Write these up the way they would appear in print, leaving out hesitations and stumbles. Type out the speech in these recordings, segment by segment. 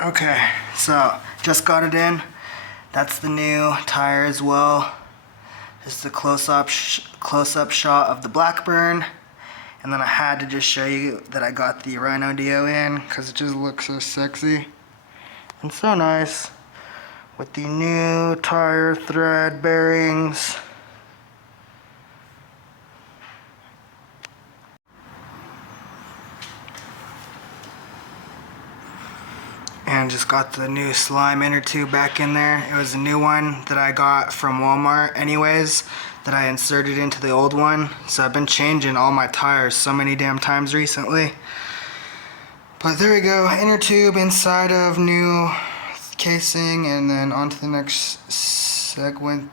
Okay, so just got it in. That's the new tire as well. This is a close-up shot of the Blackburn. And then I had to just show you that I got the Rhino Dio in because it just looks so sexy and so nice with the new tire thread bearings. And just got the new slime inner tube back in there. It was a new one that I got from Walmart anyways, that I inserted into the old one. So I've been changing all my tires so many damn times recently. But there we go, inner tube inside of new casing, and then on to the next sequencing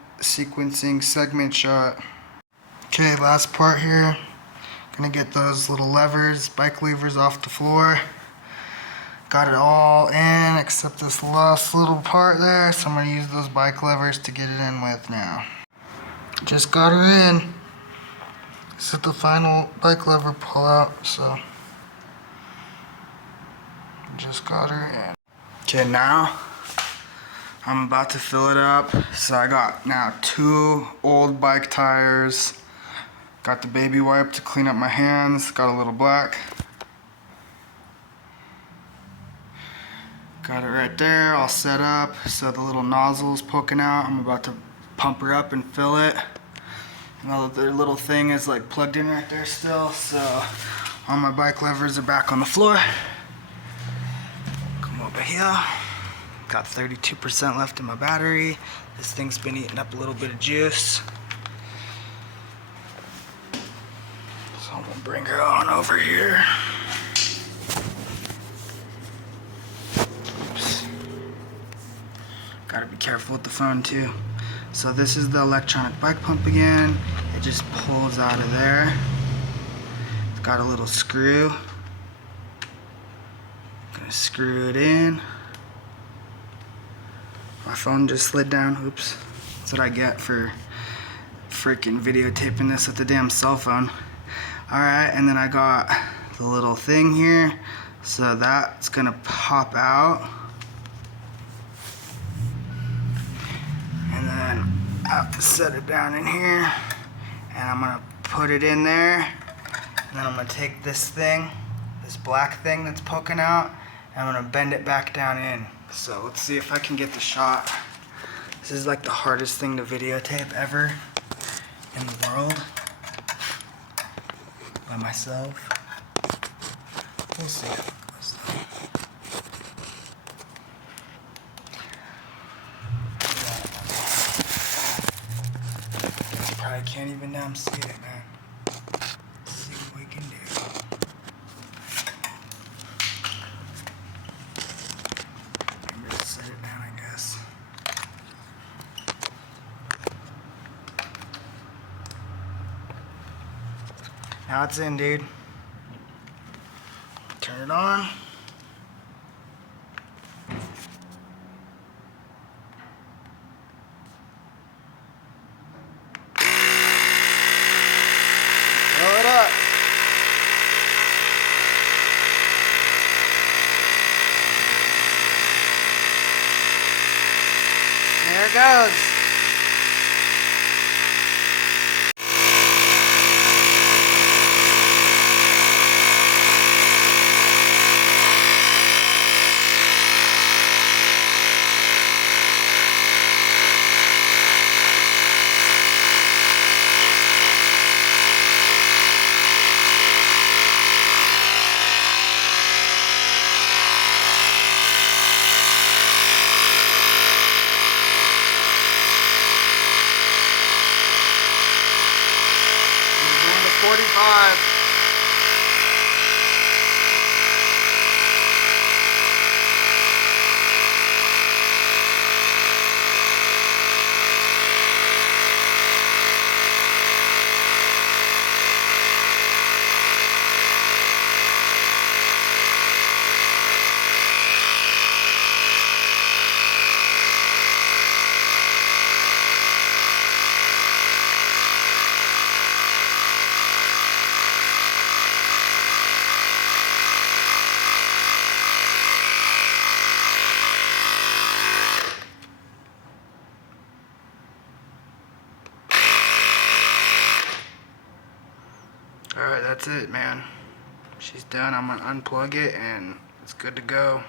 segment shot. Okay, last part here. Gonna get those little levers, bike levers off the floor. Got it all in except this last little part there, so I'm going to use those bike levers to get it in with now. Just got her in. This is the final bike lever pull out, so just got her in. Okay, now I'm about to fill it up. So I got now 2 old bike tires. Got the baby wipe to clean up my hands. Got a little black. Got it right there, all set up. So the little nozzle's poking out. I'm about to pump her up and fill it. And the little thing is like plugged in right there still. So all my bike levers are back on the floor. Come over here. Got 32% left in my battery. This thing's been eating up a little bit of juice. So I'm gonna bring her on over here. Gotta be careful with the phone too. So this is the electronic bike pump again. It just pulls out of there. It's got a little screw. Gonna screw it in. My phone just slid down, oops. That's what I get for freaking videotaping this with the damn cell phone. Alright, and then I got the little thing here. So that's gonna pop out. And then I have to set it down in here, and I'm gonna put it in there, and then I'm gonna take this thing, this black thing that's poking out, and I'm gonna bend it back down in. So let's see if I can get the shot. This is like the hardest thing to videotape ever in the world by myself. We'll see how it goes. I can't even damn see it, man. Let's see what we can do. I'm gonna set it down, I guess. Now it's in, dude. Turn it on. Throw it up. There it goes. that's it, man. She's done. I'm gonna unplug it and it's good to go.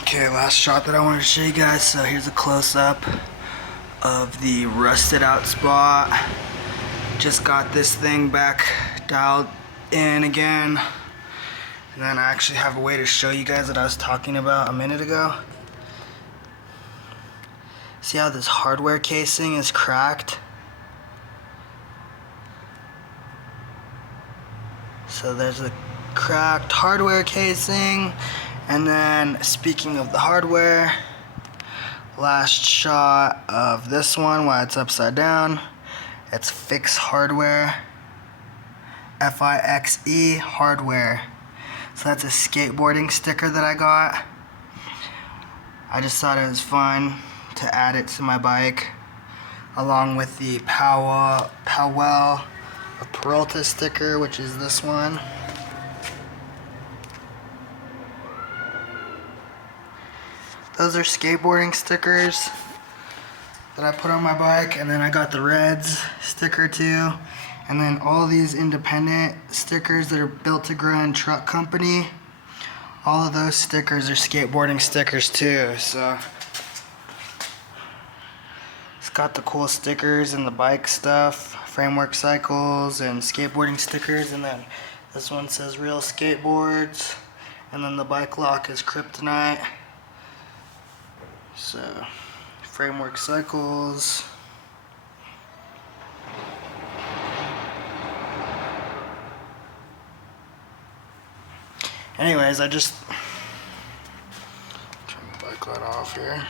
Okay, last shot that I wanted to show you guys. So here's a close-up of the rusted out spot. Just got this thing back dialed in again. And then I actually have a way to show you guys what I was talking about a minute ago. See how this hardware casing is cracked? So there's a cracked hardware casing. And then speaking of the hardware, last shot of this one while it's upside down. It's Fix Hardware. F-I-X-E Hardware. So that's a skateboarding sticker that I got. I just thought it was fun to add it to my bike, along with the Powell of Peralta sticker, which is this one. Those are skateboarding stickers that I put on my bike, and then I got the Reds sticker too, and then all these independent stickers that are Built to Grow Truck Company. All of those stickers are skateboarding stickers too, so it's got the cool stickers and the bike stuff, Framework Cycles and skateboarding stickers, and then this one says Real Skateboards, and then the bike lock is Kryptonite. So, Framework Cycles. Anyways, I just turn the bike light off here.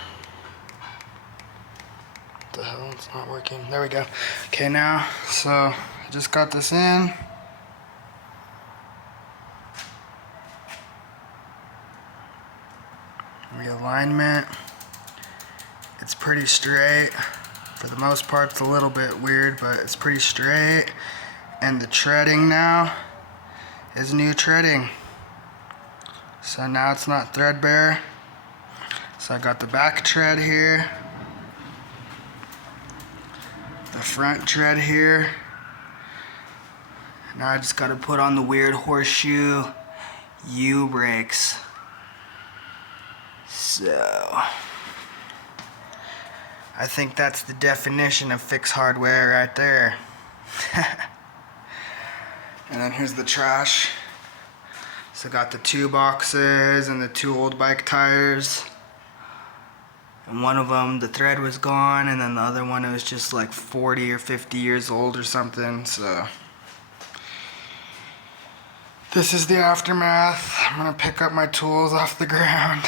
What the hell? It's not working. There we go. Okay, now, so I just got this in. Realignment. It's pretty straight. For the most part, it's a little bit weird, but it's pretty straight. And the treading now is new treading. So now it's not threadbare. So I got the back tread here, the front tread here. Now I just got to put on the weird horseshoe U brakes. So I think that's the definition of Fix Hardware right there. And then here's the trash. So got the 2 boxes and the 2 old bike tires. And one of them, the thread was gone, and then the other one, it was just like 40 or 50 years old or something, so. This is the aftermath. I'm gonna pick up my tools off the ground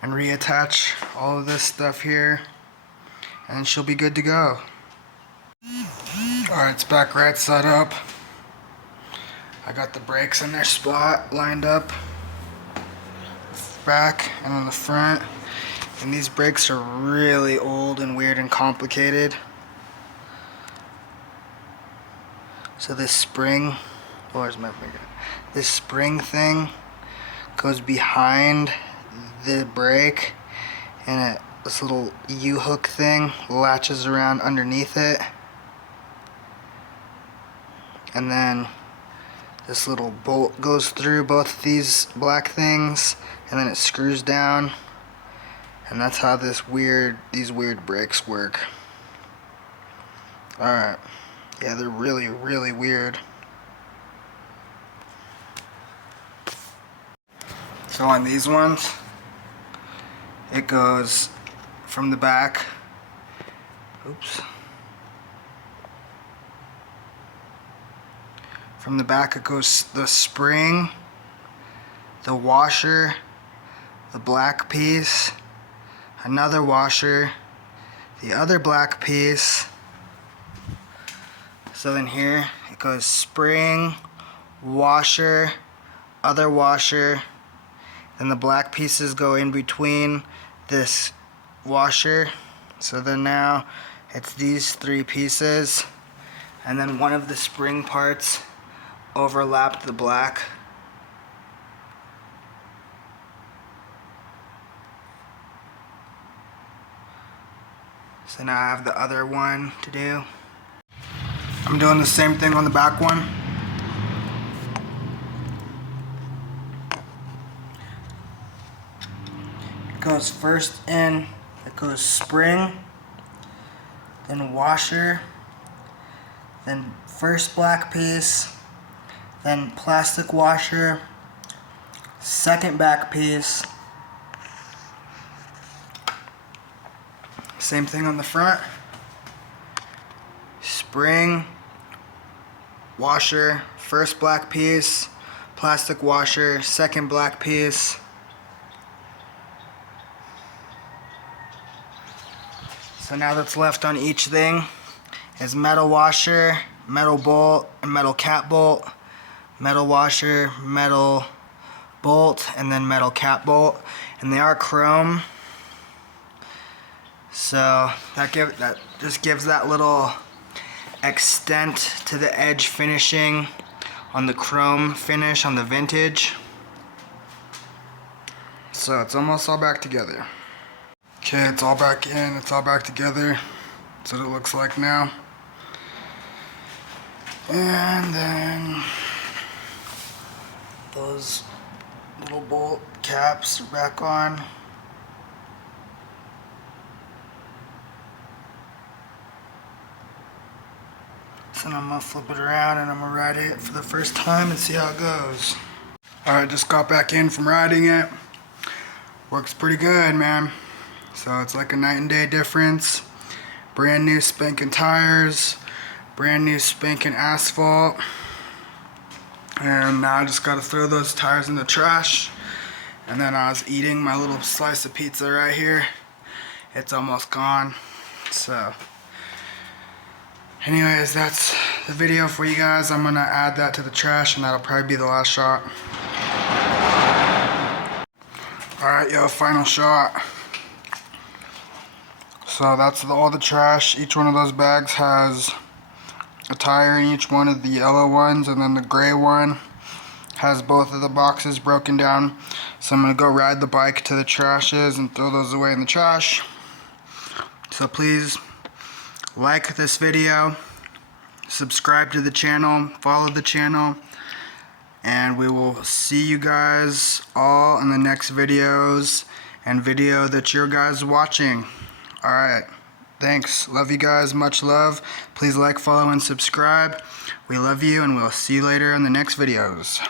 and reattach all of this stuff here, and she'll be good to go. Alright, it's back right side up. I got the brakes in their spot lined up, back and on the front, and these brakes are really old and weird and complicated. So this spring, where's my finger? This spring thing goes behind the brake, and this little U-hook thing latches around underneath it, and then this little bolt goes through both of these black things, and then it screws down, and that's how these weird brakes work. Alright, yeah, they're really, really weird. So on these ones, it goes from the back, oops. From the back it goes the spring, the washer, the black piece, another washer, the other black piece. So then here it goes spring, washer, other washer, then the black pieces go in between this washer. So then now it's these 3 pieces, and then one of the spring parts overlapped the black. So now I have the other one to do. I'm doing the same thing on the back one. goes first in, it goes spring, then washer, then first black piece, then plastic washer, second back piece, same thing on the front, spring, washer, first black piece, plastic washer, second black piece. So now that's left on each thing is metal washer, metal bolt, and metal cap bolt, metal washer, metal bolt, and then metal cap bolt. And they are chrome. So that just gives that little extent to the edge finishing on the chrome finish on the vintage. So it's almost all back together. Okay, it's all back in, it's all back together. That's what it looks like now. And then those little bolt caps are back on. So I'm gonna flip it around and I'm gonna ride it for the first time and see how it goes. Alright, just got back in from riding it. Works pretty good, man. So it's like a night and day difference. Brand new spanking tires, brand new spanking asphalt. And now I just gotta throw those tires in the trash. And then I was eating my little slice of pizza right here. It's almost gone. So anyways, that's the video for you guys. I'm gonna add that to the trash and that'll probably be the last shot. Alright, yo, final shot. So that's all the trash. Each one of those bags has a tire in each one of the yellow ones, and then the gray one has both of the boxes broken down. So I'm gonna go ride the bike to the trashes and throw those away in the trash. So please like this video, subscribe to the channel, follow the channel, and we will see you guys all in the next videos and video that you guys watching. Alright, thanks. Love you guys. Much love. Please like, follow, and subscribe. We love you, and we'll see you later in the next videos.